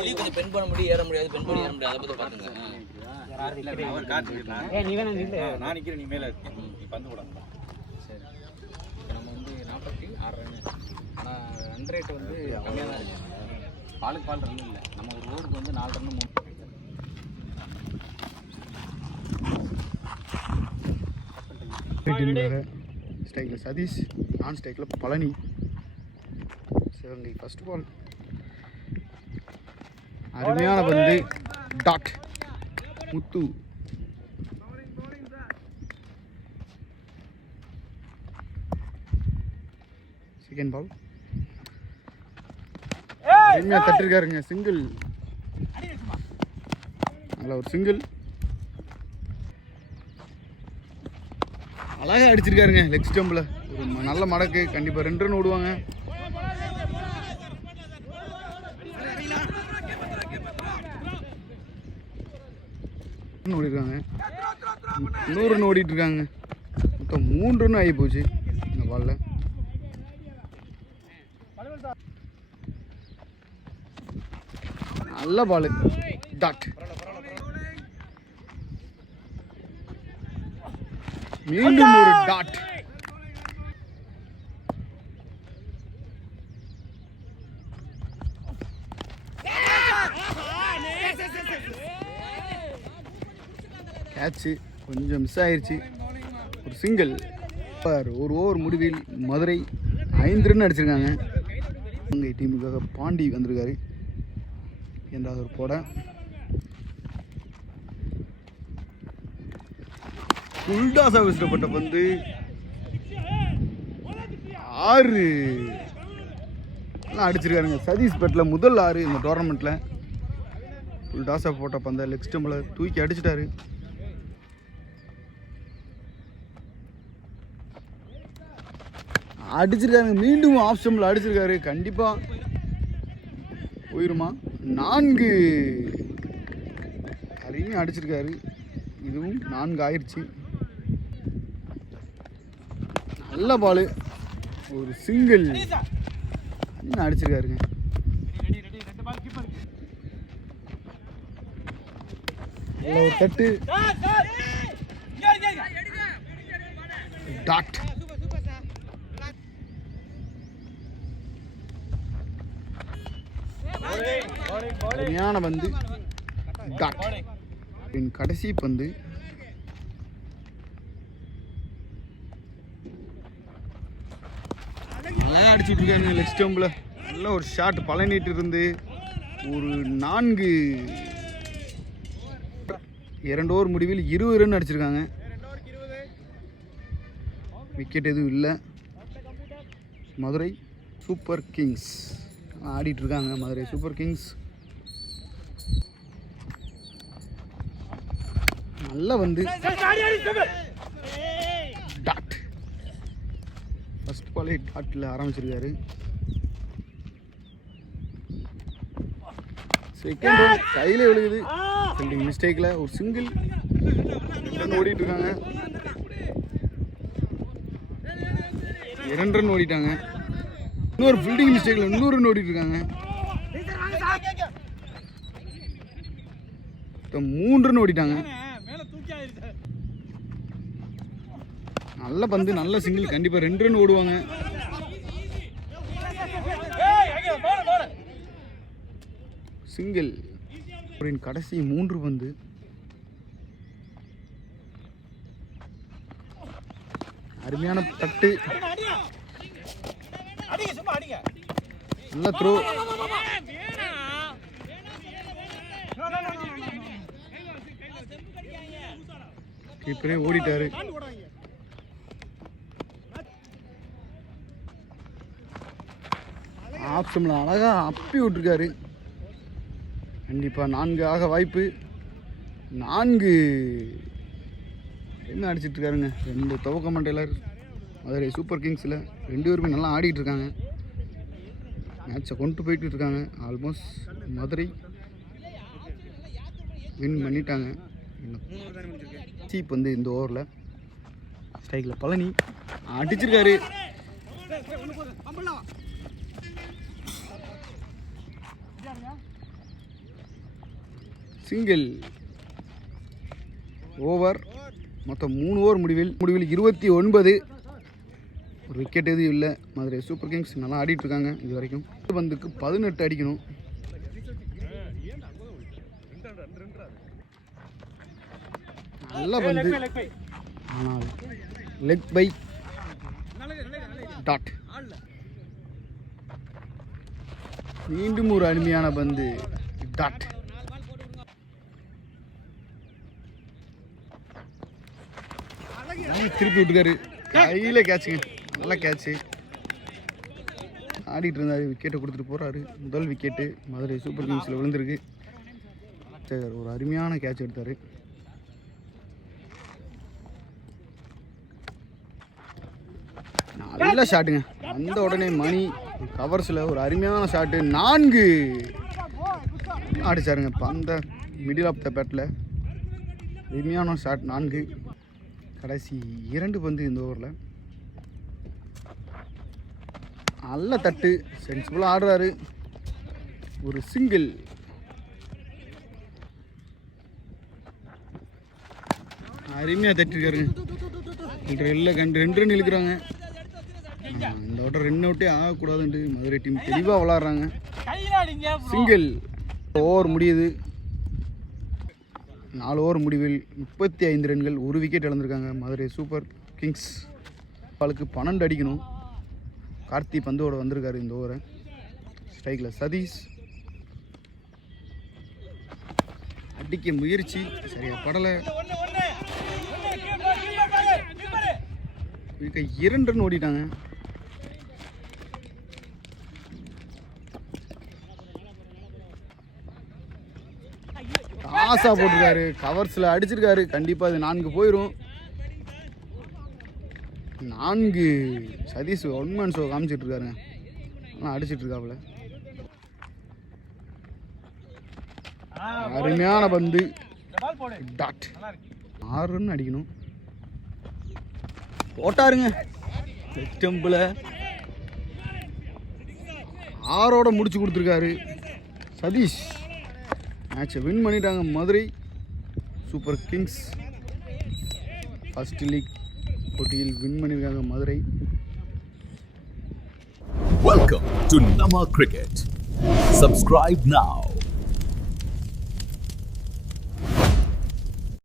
முடி கொஞ்சம் பெண் பண்ண முடியும் ஏற முடியாது, பெண் பண்ணி ஏற முடியாது, அதை பற்றி பார்த்துங்க. நான் நிற்கிறேன், நீ மேலே நீ பந்து போடாங்க. சரி, இப்போ நம்ம வந்து 46 ரன். ஆனால் ரன் ரேட்டு வந்து கம்மியாக தான் இருக்குது. பாலுக்கு பால் ரன் இல்லை. நம்ம ஒரு ஓவருக்கு வந்து 4 ரன் 3 ஸ்ட்ரைக்கில் சதீஷ், நான் ஸ்ட்ரைக்கில் பழனி. Sivaganga first ball. அருமையான பந்து, டாட் முத்து. செகண்ட் பால் அருமையாக தட்டிருக்காருங்க, சிங்கிள். அதில் ஒரு சிங்கிள் அழகாக அடிச்சிருக்காருங்க லெக் ஸ்டம்பில். ஒரு நல்ல மடக்கு, கண்டிப்பாக 2 ரன் ஓடுவாங்க. ஓடிருக்காங்க, 100 ரன் ஓடிட்டு இருக்காங்க. மொத்தம் 3 ரன் ஆகி போச்சு இந்த பாலில். நல்ல பால், டாட். மீண்டும் ஒரு டாட். கேட்சு கொஞ்சம் மிஸ் ஆயிடுச்சு. ஒரு சிங்கிள். ஒரு ஓவர் முடிவில் மதுரை 5 ரன் அடிச்சிருக்காங்க. இவங்க டீமுக்காக பாண்டி வந்திருக்காரு என்றாவது ஒரு போட. புல்டாஸா வீசப்பட்ட பந்து 6 அடிச்சிருக்காருங்க. சதீஷ் பெட்டில் முதல் 6 இந்த டோர்னமெண்ட்டில். புல்டாஸா போட்ட பந்தை லெக் ஸ்டம்பில் தூக்கி அடிச்சிட்டாரு. அடிச்சிருக்காருங்க, மீண்டும் ஆஃப் ஸ்டம்பில் அடிச்சிருக்காரு. கண்டிப்பாக போயிருமா? 4 அருமையாக அடிச்சிருக்காரு. இதுவும் 4 ஆயிடுச்சு. நல்ல பால், ஒரு சிங்கிள் அடிச்சிருக்காருங்க. ஒரு தட்டு, டாட். அருமையான பந்து, டாட். கடைசி பந்து நல்லா அடிச்சுட்டு இருக்காங்க லெக் ஸ்டம்பில். நல்ல ஒரு ஷாட் பழனிட்டு இருந்து. ஒரு 2 ஓவர் முடிவில் 20 ரன் அடிச்சிருக்காங்க. விக்கெட் எதுவும் இல்லை. மதுரை சூப்பர் கிங்ஸ் ஆடிட்டு இருக்காங்க. Madurai Super Kings. நல்ல வந்து டாட். ஃபர்ஸ்ட் பாலே டாட்டில் ஆரம்பிச்சிருக்காரு. செகண்ட் ரன் கையிலே விழுகுது. ஃபீல்டிங் மிஸ்டேக்கில் ஒரு சிங்கிள். ரன் ஓடிட்டு இருக்காங்க. 2 ரன் ஓடிட்டாங்க. இன்னொரு ஃபீல்டிங் மிஸ்டேக்கில் இன்னொரு ரன் ஓடிட்டு இருக்காங்க. 3 ரன் ஓடிட்டாங்க. நல்ல பந்து, நல்ல சிங்கிள். கண்டிப்பாக 2 ரன் ஓடுவாங்க. சிங்கிள். கடைசி 3 பந்து. அருமையான தட்டு, நல்ல த்ரோ. கீப்பரே ஓடிட்டாரு. ஆப்ஷன்ல அழகா அப்பி விட்டுருக்காரு. கண்டிப்பா 4 ஆக வாய்ப்பு. 4 என்ன அடிச்சிட்டு இருக்காருங்க. 2 துவக்க மண்டையிலர் மதுரை சூப்பர் கிங்ஸில் 2 பேருமே நல்லா ஆடிட்டு இருக்காங்க. மேட்சை கொண்டு போயிட்டு இருக்காங்க. ஆல்மோஸ்ட் மதுரை வின் பண்ணிட்டாங்க. சீப் வந்து இந்த ஓவரில் ஸ்ட்ரைக்கில் பழனி அடிச்சிருக்காரு. Single over. மொத்தம் 3 ஓவர் முடிவில் 29. ஒரு விக்கெட் எதுவும் இல்லை. மதுரை சூப்பர் கிங்ஸ் நல்லா ஆடிட்டுருக்காங்க இது வரைக்கும். பந்துக்கு 18 அடிக்கணும். நல்ல பந்து, ஆனால் லெக் பை டாட். மீண்டும் ஒரு அருமையான பந்து டாட். திருப்பி விட்டுக்காரு, கையில் கேட்சுங்க, நல்ல கேட்சு. ஆடிட்டு இருந்தார், விக்கெட்டை கொடுத்துட்டு போகிறாரு. முதல் விக்கெட்டு மதுரை சூப்பர் கிங்ஸில் விழுந்திருக்கு. ஒரு அருமையான கேட்ச் எடுத்தார். நல்ல ஷாட்டுங்க, வந்த உடனே மணி கவர்ஸில் ஒரு அருமையான ஷாட்டு. 4 அடிச்சாருங்க பந்த மிடில் ஆஃப் த பேட்டில். அருமையான ஷாட் 4. கடைசி 2 பந்து இந்த ஓவரில். நல்ல தட்டு, சென்சிபிளாக ஆடுறாரு. ஒரு சிங்கிள். அருமையாக தட்டிருக்காருங்க. 2 ரன் இழுக்கிறாங்க. இந்த ஓட்டம் 2 அவுட்டே ஆகக்கூடாதுன்ட்டு மதுரை டீம் தெளிவாக விளாட்றாங்க. சிங்கிள். ஓவர் முடியுது. 4 ஓவர் முடிவில் 35 ரன்கள், 1 விக்கெட் இழந்திருக்காங்க மதுரை சூப்பர் கிங்ஸ். பாலுக்கு 12 அடிக்கணும். கார்த்தி பந்தோட வந்திருக்காரு இந்த ஓவரை. ஸ்ட்ரைக்கில் சதீஷ். அடிக்க முயற்சி சரியா படலை. 2 ரன் ஓடிட்டாங்க. ஆசா போட்டிருக்காரு, கவர்ஸில் அடிச்சிருக்காரு. கண்டிப்பாக அது 4 போயிடும். 4 சதீஷ் 1 மேன் ஷோ காமிச்சிட்டு இருக்காருங்க. ஆனால் அடிச்சிட்டு இருக்காப்புல. அருமையான பந்து டாட். 6 ரன் அடிக்கணும். போட்டாருங்க டெம்பிள 6ஓட முடிச்சு கொடுத்துருக்காரு சதீஷ். மேட்சை வின் பண்ணிட்டாங்க Madurai Super Kings. First league போட்டியில் வின் பண்ணியிருக்காங்க Madurai. Welcome to Nama Cricket. Subscribe now.